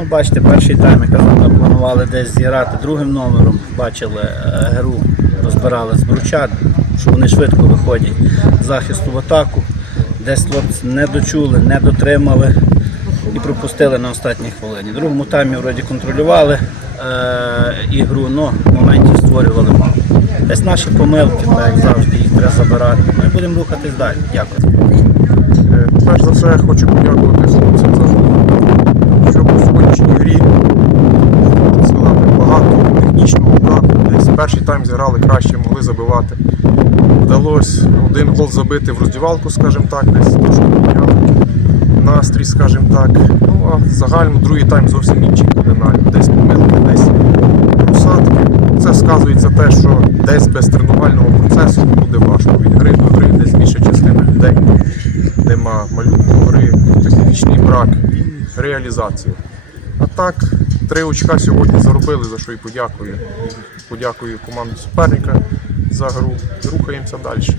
Ну, бачите, перший тайм, я казав, планували десь зіграти другим номером. Бачили е, гру, розбирали з бручат, що вони швидко виходять з захисту в атаку. Десь хлопці не дочули, не дотримали і пропустили на останній хвилині. В другому таймі вроді контролювали е, ігру, але моментів створювали мало. Десь наші помилки, так як завжди, їх треба забирати. Ми будемо рухатись далі. Дякую. Е, Перш за все хочу подякувати перший тайм зіграли краще, могли забивати. Вдалося один гол забити в роздівалку, скажімо так, десь трошки міняли настрій, скажімо так. Ну а загально другий тайм зовсім інший кардинально. Десь помилки, десь просадки. Це сказується те, що десь без тренувального процесу буде важко. Від гри до гри десь більша частина людей нема малюнку гри, технічний брак і реалізації. А так, три очка сьогодні заробили, за що і подякую. Подякую команді суперника за гру рухаємося далі.